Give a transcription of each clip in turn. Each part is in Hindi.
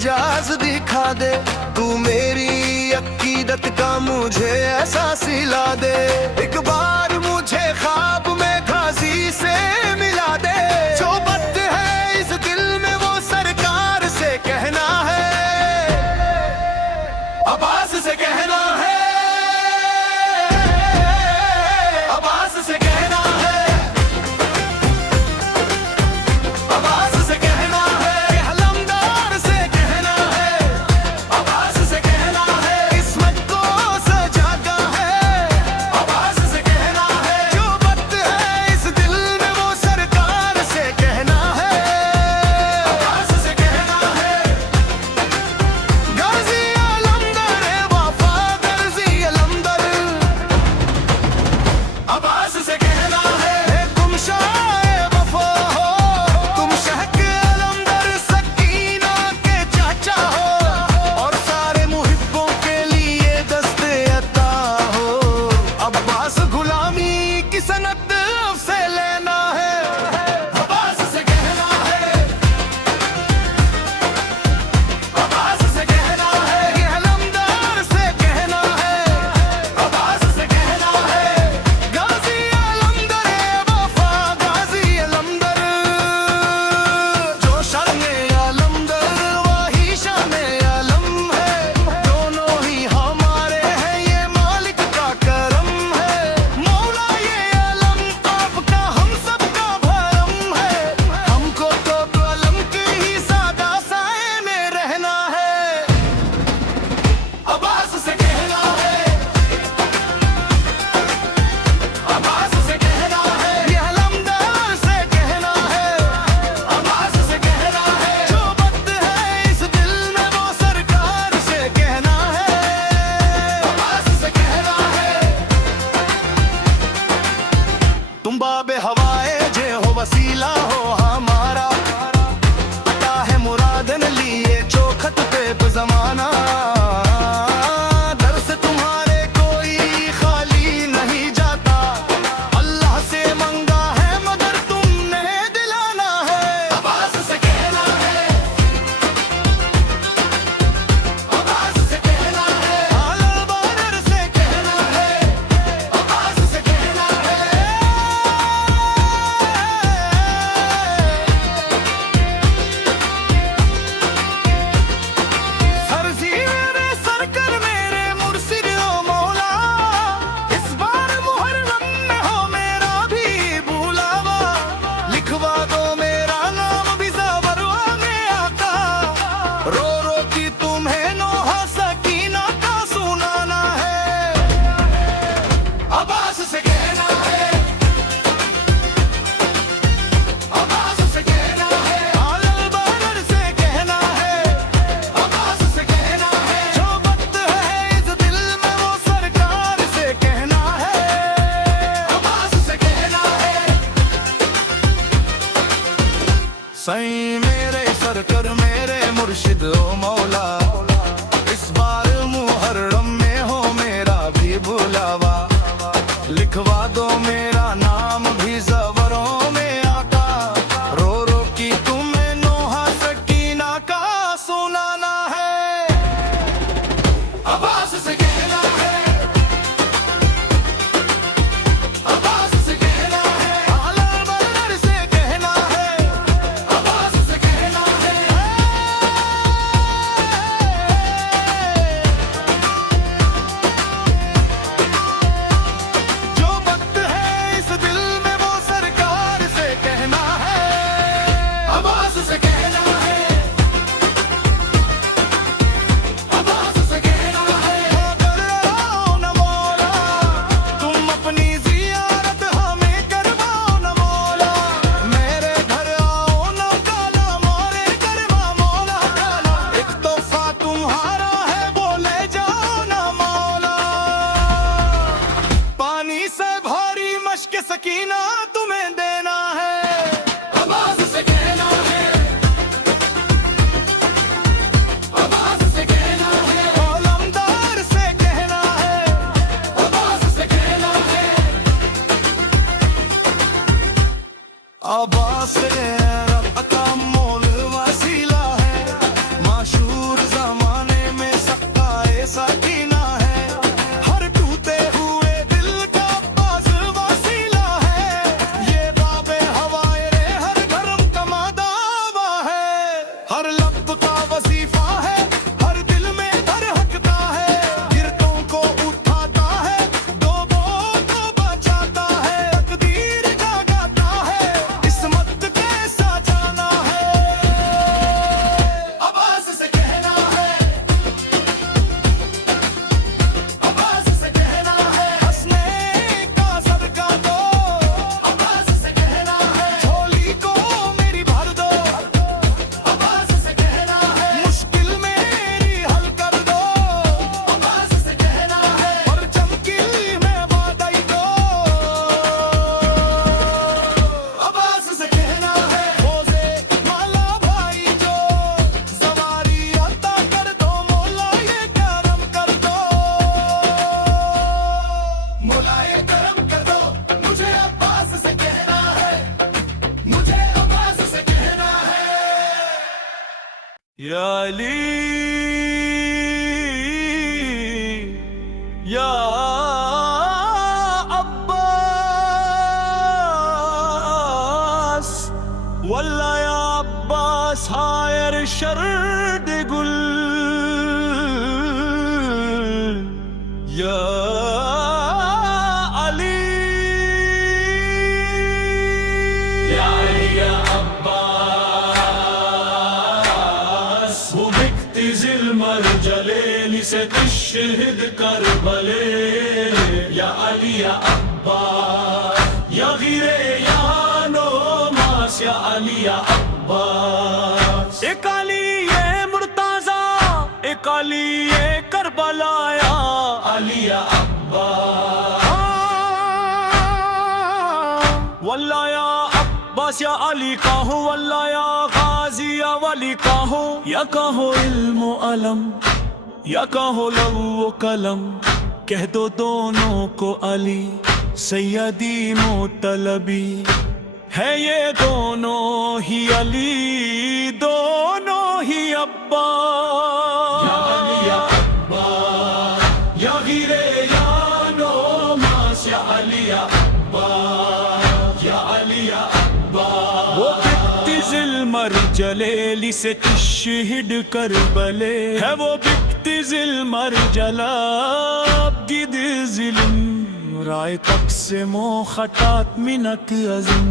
एजाज दिखा दे, तू मेरी अकीदत का मुझे एहसास सिला दे। एक बार मुझे ख्वाब में गाजी से मिला दे, जो बात है इस दिल में वो सरकार से कहना है, अब्बास से कहना है, अब्बास से कहना है, अब्बास से कहना है, अलमदार से कहना है, अब्बास से कहना है, किस्मत को सजाता है, अब्बास से कहना है, जो बात है इस दिल में वो सरकार से कहना है, अब्बास से कहना है। गाजी अलमदर वफा गर्जी अलमदर, अब्बास से कहना है। तुम शाए वफा हो, तुम शहक अलमदर सकीना के चाचा हो, और सारे मुहिब्बों के लिए दस्ते अता हो। अब्बास गुलामी की सनत से लेना है, अब्बास से कहना है, अब्बास से कहना है, ये अलमदार से कहना है, अब्बास से कहना है। गाजी अलमदर वफा गाजी अलमदर, जो शान अलमदर वही शान अलम है, दोनों ही हमारे हैं ये मालिक का करम है। मौला ये अलम आपका हम सबका भरम है, हमको तो अलम के ही सादा साए में रहना है, अब्बास से कहना है, अब्बास से कहना है, ये अलमदार से कहना है, अब्बास से कहना है, जो बात है इस दिल में वो सरकार से कहना है, अब्बास से कहना है। तुम बाबे हवाए जे हो वसीला हो हमारा, अता है मुरादन लिए चौखट पे जमाना, दर से तुम्हारे कोई खाली नहीं जाता, अल्लाह से मंगा है मगर तुमने दिलाना है, अब्बास से कहना है, अब्बास से कहना है, अलमदार से कहना है, अब्बास से कहना है। फर्जी मेरे सरकर मेरे मुर्शिद ओ मौला, इस बार मुहर्रम में हो मेरा भी बुलावा, लिखवा दो मेरा नाम भी ज़बरवा में आका, रो रो की तुम्हें नोहा सकीना का सुनाना है, अब्बास से कहना है, अब्बास से कहना है, अलमदार से कहना है, अब्बास से कहना है, जो बात है इस दिल में वो सरकार से कहना है, अब्बास से कहना है। सही मेरे सरकर मेरे मुर्शिद ओ मौला, इस बार मुहर्रम में हो मेरा भी बुलावा, लिखवा दो मेरा नाम भी ज़बरों में आका, रो रो की तुम्हें नोहा सकीना का सुनाना है, अब्बास से कहना है, अब्बास से कहना है, अलमदार से कहना है, अब्बास से कहना है। हर लब का वजीफा है, हर दिल में धड़कता है, गिरतों को उठाता है, डूबों को बचाता है, तकदीर जगाता है, किस्मत कैसा जाना है, आवाज से कहना है, आवाज से कहना है, हंसने का सदका दो, आवाज से कहना है, झोली को मेरी भर दो, आवाज से कहना है, मुश्किल मेरी हल कर दो, आवाज से कहना है, पर चमकील में वादाई दो, आवाज से कहना है, रोजे माला भाई जो सवारी अता कर दो, मौला ये करम कर दो, मौला ये करम कर दो, मुझे अब्बास से कहना है, मुझे अब्बास से कहना है। या अली या अब्बास वल्ला या अब्बास हायर शर्द गुल या अली या अब्बास वो बिकती जिल्मर जलेली से तशहिद करबले या अली या अब्बास या गिरे या नोमास या अली या अब्बास एक अली ये मुर्ताजा एक अली ये करबला या अली या अब्बास वल्ला या अब्बास या अली का हो वल्ला या गाजी या वली का हो या कहो इल्म अलम या कहो लव कलम कह दो दोनों को अली सैयदी मोतलबी है ये दोनों ही अली दोनों ही अब्बास या अली या अब्बास या गिरे या नोमास या अली या अब्बास या अली या अब्बास वो बिकती जिल्मर जलेली से तशहिद करबले है वो बिकती जिल्मर जलाब गिद जिल्म राय तकसिमो खतात मिनक अज़म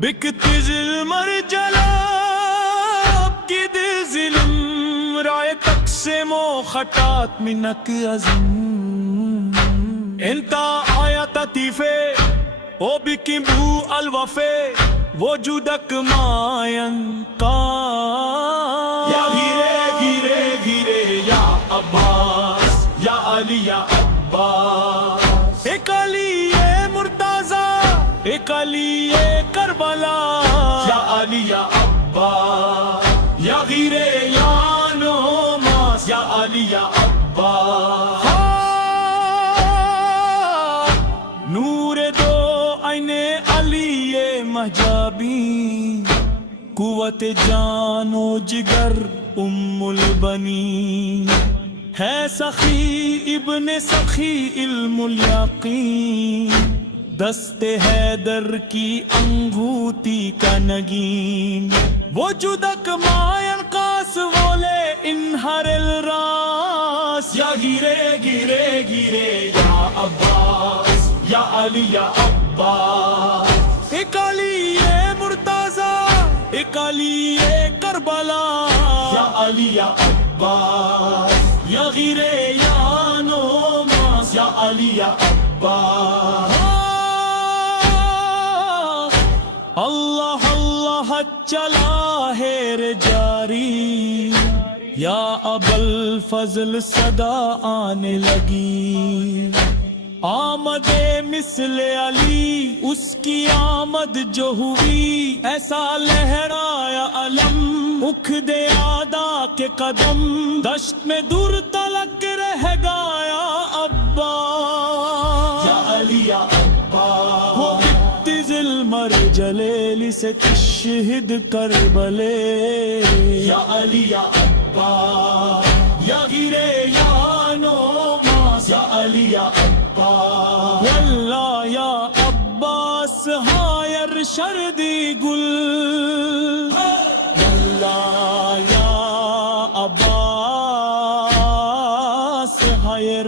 बिकती जिल्मर जलाब गिद जिल्म राय तकसिमो खतात मिनक अज़म इंता आया ततीफे ओ बिकिबू अलवफे वजूदक मायन का या गिरे गिरे गिरे या अब्बास या अली या अब्बास एक अली ये मुर्ताजा एक अली ये करबला या अली या अब्बास या गिरे या नोमास या अली या अब्बास नूर दो आईने अली ये महजाबी कुव्वत जानो जिगर उम्मुल बनी है सखी इब्ने सखी इल्मुल यकीन दस्ते हैदर की अंगूठी का नगीन वजूदक मायन कास वोले इन्हरल रास या गिरे गिरे गिरे या अब्बास या अली या अब्बास एक अली ये मुर्ताजा एक अली ये करबला या अली या अब्बास या गिरे या नोमास या अली या अब्बास अल्लाह अल्लाह चला है रे जारी या अबल फजल सदा आने लगी आमदे मिसले अली उसकी आमद जो हुई ऐसा लहराया अलम मुख दे आदा के कदम दश्त में दूर तलक रह गया अब्बास या अली या अब्बास वो बिकती जिल्मर जलेली से तशहिद करबले या अली या अब्बास या गिरे या नोमास या अली या वल्ला या अब्बास हायर शर्दी गुल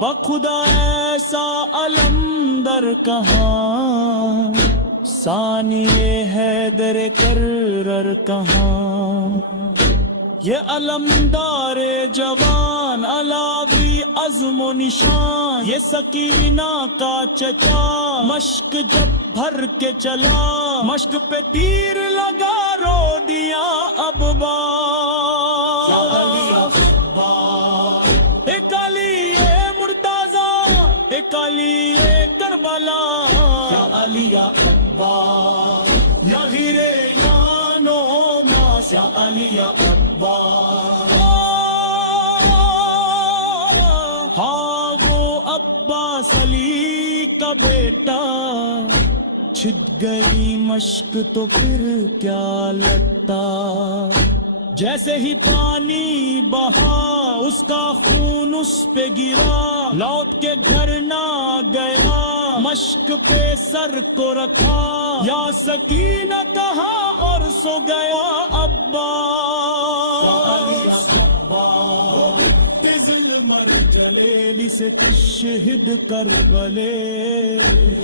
बखुदा ऐसा अलमदर कहाँ सानिए हैदर करर कहाँ ये अलमदार जवान अलावी अज़्म निशान ये सकीना का चचा मश्क जब भर के चला मश्क पे तीर लगा रो दिया अब्बा काली करबला या अली या अब्बास या गिरे या नोमास या अली या अब्बास हाँ वो अब्बास अली का बेटा छिद गई मश्क तो फिर क्या लगता जैसे ही पानी बहा उसका खून उस पे गिरा लौट के घर ना गया मश्क पे सर को रखा या सकीना कहा और सो गया अब्बास तिज़िल मर जलेली से तशहिद करबले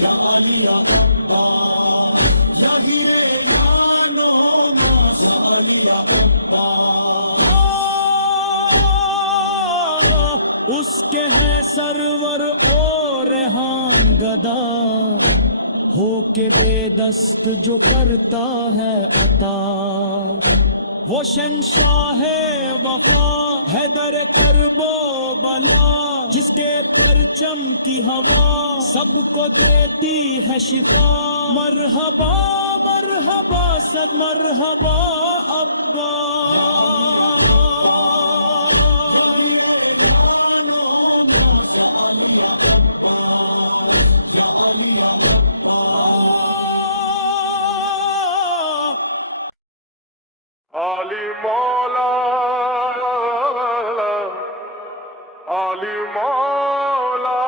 या अली या अब्बास या गिरे या नोमास या अली या उसके है सरवर और रेहान गदा हो के बेदस्त जो करता है अता वो शहंशाह वफा हैदर करबो बला जिसके परचम की हवा सबको देती है शिफा मरहबा मरहबा सद मरहबा अब्बा Ali Mola, Ali Mola,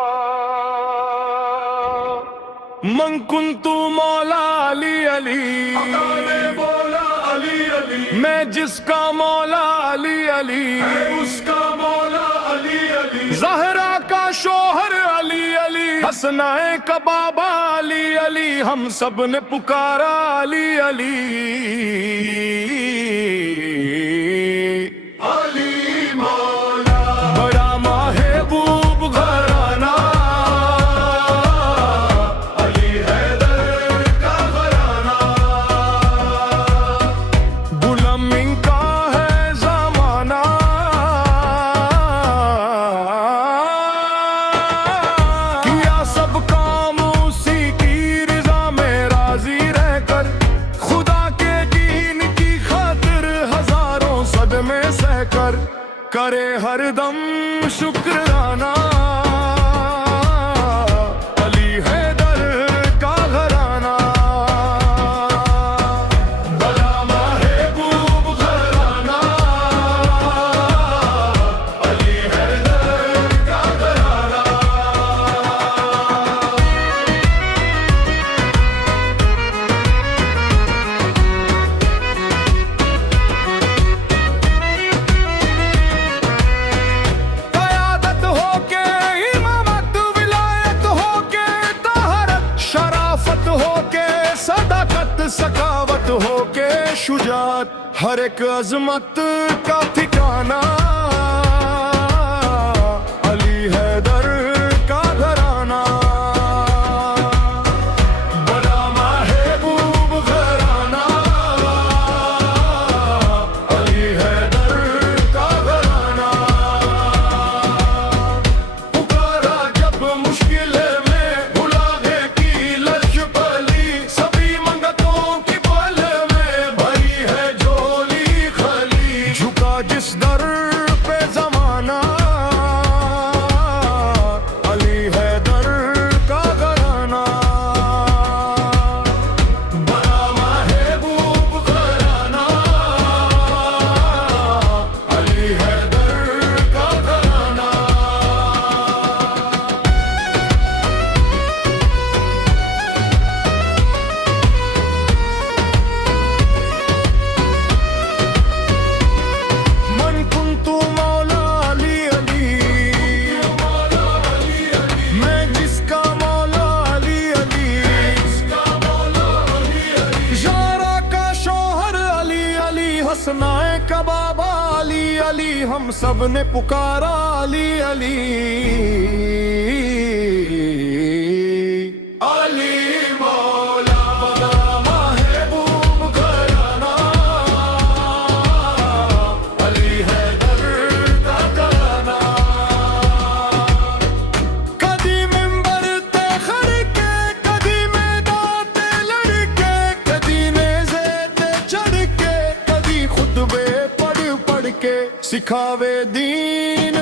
मन कुंतु मौला अली अली अकाले बोला अली अली, मैं जिसका मौला अली अली उसका मौला अली अली, ज़हरा का शोहर अली अली हसनाए का बाबा अली अली हम सब ने पुकारा अली अली अली मौला बड़ा महबूब घराना अली हैदर का घराना, गुलामी का है ज़माना किया सब काम उसी की रज़ा में राज़ी रहकर खुदा के दीन की खातिर हजारों सदमे सहकर करे हरदम शुक्राना अली हैदर का घराना बड़ा महबूब घराना अली हैदर का घराना। क़यादत होके इमामत विलायत होके तहरत शराफत होके सदाकत सखावत होके शुजात हर एक अजमत का ठिकाना अली हैदर का घराना बड़ा महबूब घराना अली हैदर का घराना, पुकारा जब मुश्किल में बुलावे की लश्करी सभी मंगतों हम सब ने पुकारा अली अली अली मौला बना महबूब घराना अली हैदर का घराना कदी मिंबर ते खड़ के कदी मैदान ते लड़के कदी नेज़े ते चढ़ के कदी खुतबे पढ़ पढ़ के सिखावे दीन